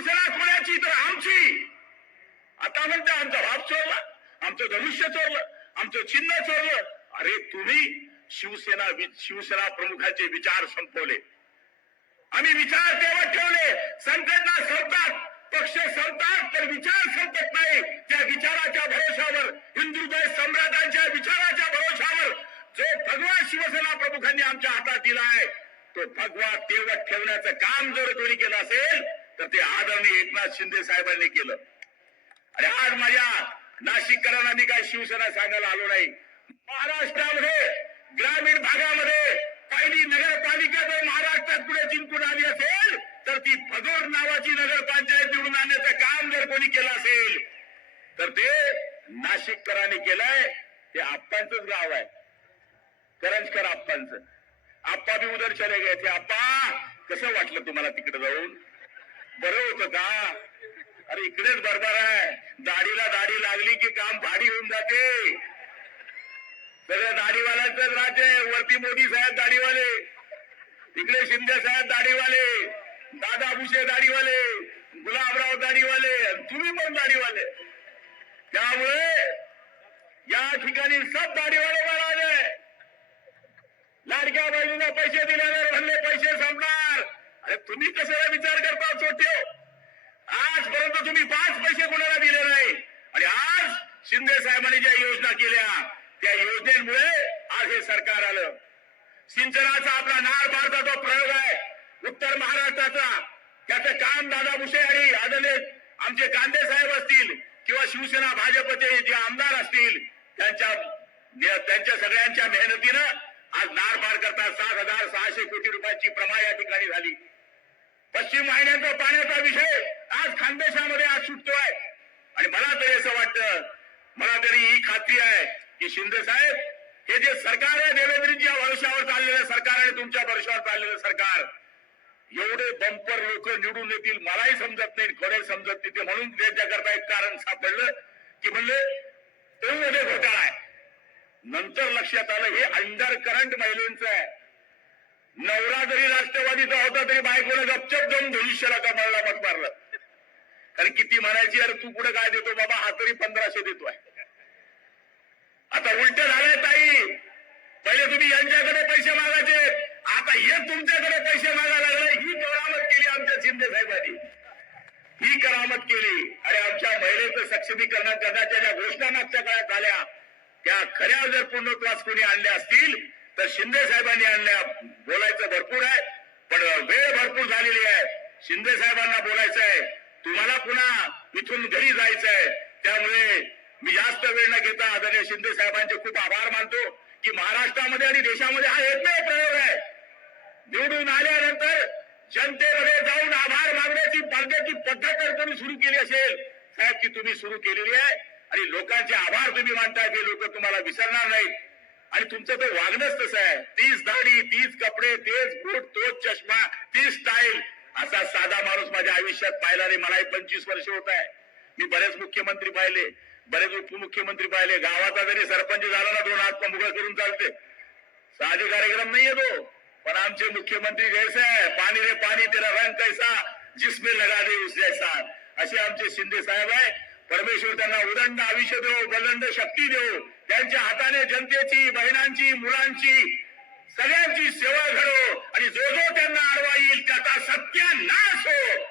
शिवसेना कोणाची तर आमची. आता म्हणते आमचा भाग चोरला आमचं धनुष्य चोरलं आमचं चिन्ह चोरलं. अरे तुम्ही शिवसेना शिवसेना प्रमुखाचे विचार संपवले. आम्ही विचार तेव्हा ठेवले संघटना संपतात पक्ष संपतात तर विचार संपत नाही. त्या विचाराच्या भरोशावर हिंदुदय सम्राटांच्या विचाराच्या भरोशावर जो भगवा शिवसेना प्रमुखांनी आमच्या हातात दिला आहे तो भगवा तेवत ठेवण्याचं काम जर कोणी केलं असेल तर ते आदरणीय एकनाथ शिंदे साहेबांनी केलं. आणि आज माझ्या नाशिककरांना मी काय शिवसेना सांगायला आलो नाही. महाराष्ट्रामध्ये ग्रामीण भागामध्ये पहिली नगरपालिका जर महाराष्ट्रात पुढे जिंकून आली असेल तर ती भगोर नावाची नगरपंचायत निवडून आणण्याचं काम जर कोणी केलं असेल तर ते नाशिककरांनी केलंय. ते आप्पांचंच गाव आहे. करंजकर आप्पांचं. आप्पा बी उदर चले गए ते आप्पा कसं वाटलं तुम्हाला तिकडे जाऊन? बरं होतं का? अरे इकडेच बरोबर आहे. दाढीला दाढी लागली की काम भाडी होऊन जाते. सगळं दाढीवाल्यांचंच राज्य आहे. वरती मोदी साहेब दाढीवाले इकडे शिंदे साहेब दाढीवाले दादा भुसे दाढीवाले गुलाबराव दाढीवाले तुम्ही पण दाढीवाले. त्यामुळे या ठिकाणी सब दाढीवाले महाराज आहे. लाडक्या बाजूला पैसे दिल्याने म्हणले पैसे संपणार. अरे तुम्ही कशाला विचार करता छोटे हो? आजपर्यंत तुम्ही पाच पैसे कोणाला दिले नाही. आणि आज शिंदे साहेबांनी ज्या योजना केल्या त्या योजनेमुळे आज हे सरकार आलं. सिंचनाचा आपला नार भारता जो प्रयोग आहे. उत्तर महाराष्ट्राचा. त्याचं काम दादा भुसे आणि आदरणीय आमचे कांदे साहेब असतील किंवा शिवसेना भाजपचे जे आमदार असतील त्यांच्या त्यांच्या सगळ्यांच्या मेहनतीनं आज नार पार करता सात हजार सहाशे कोटी रुपयाची प्रमा या ठिकाणी झाली. पश्चिम वाहिन्यांचा पाण्याचा विषय आज खानदेशामध्ये आज सुटतोय. आणि मला तरी असं वाटतं मला तरी ही खात्री आहे की शिंदे साहेब हे जे सरकार आहे देवेंद्रजीच्या भरोशावर चाललेलं सरकार आणि तुमच्या वर्षावर चाललेलं सरकार एवढे बंपर लोक निवडून येतील मलाही समजत नाही खरं समजत नाही. ते म्हणून त्याच्याकरता एक कारण सापडलं की म्हणले एवढे घोटाळा आहे. नंतर लक्षात आलं हे अंडर करंट महिलेंचं आहे. नवरा जरी राष्ट्रवादीचा होता तरी बायकोनं गपचप जाऊन भविष्याला कमळला मत मारलं. कारण किती म्हणायची अरे तू कुठे काय देतो बाबा? हा तरी पंधराशे देतोय आता उलट झालंय ताई. पहिले तुम्ही यांच्याकडे पैसे मागायचे. आता हे तुमच्याकडे पैसे मागायला लागले. ही करामत केली आमच्या शिंदे साहेबांनी. ही करामत केली. आणि आमच्या महिलेचं सक्षमीकरण करण्याच्या ज्या घोषणा मागच्या काळात झाल्या त्या खऱ्या जर पूर्णत्वास कोणी आणल्या असतील तर शिंदे साहेबांनी आणल्या बोलायचं भरपूर आहे पण वेळ भरपूर झालेली आहे. शिंदे साहेबांना बोलायचं आहे तुम्हाला पुन्हा इथून घरी जायचंय त्यामुळे मी जास्त वेळ न घेता आदरणीय शिंदे साहेबांचे खूप आभार मानतो की महाराष्ट्रामध्ये आणि देशामध्ये हा एकमेव प्रयोग आहे. निवडून आल्यानंतर जनतेमध्ये जाऊन आभार मागण्याची पालण्याची पद्धत जर तुम्ही सुरू केली असेल? साहेब ती तुम्ही सुरू केलेली आहे. आणि लोकांचे आभार तुम्ही मानताय ते लोक तुम्हाला विसरणार नाहीत. आणि तुमचं ते वागणंच तसं आहे. तीच दाढी तीच कपडे तेच बूट तोच चष्मा तीच स्टाईल असा साधा माणूस माझ्या आयुष्यात पाहिला नाही. मलाही पंचवीस वर्ष होत आहे. मी बरेच मुख्यमंत्री पाहिले. बरेच उपमुख्यमंत्री पाहिले. गावाचा जरी सरपंच झाला ना दोन हात पंबुगा करून चालते. साधे कार्यक्रम नाही येतो. पण आमचे मुख्यमंत्री जैसे पाणी रे पाणी तेरा रंग कैसा जिसमें लगा दे उस जैसा. असे आमचे शिंदे साहेब आहे. परमेश्वर त्यांना उदंड आयुष्य देव बलंड शक्ती देव. त्यांच्या हाताने जनतेची बहिणांची मुलांची सगळ्यांची सेवा घडो. आणि जो जो त्यांना आडवा येईल त्याचा सत्यानाश हो.